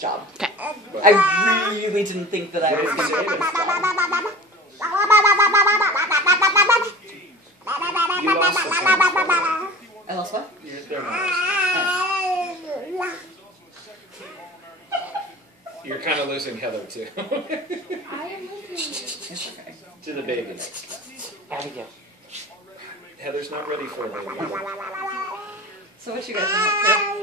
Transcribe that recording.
job. Okay. I really didn't think that I was going to do this job. You lost the song. I lost what? You're kind of losing Heather too. I am listening. It's okay. To the baby. Abigail. Heather's not ready for a baby. So what you guys been up to?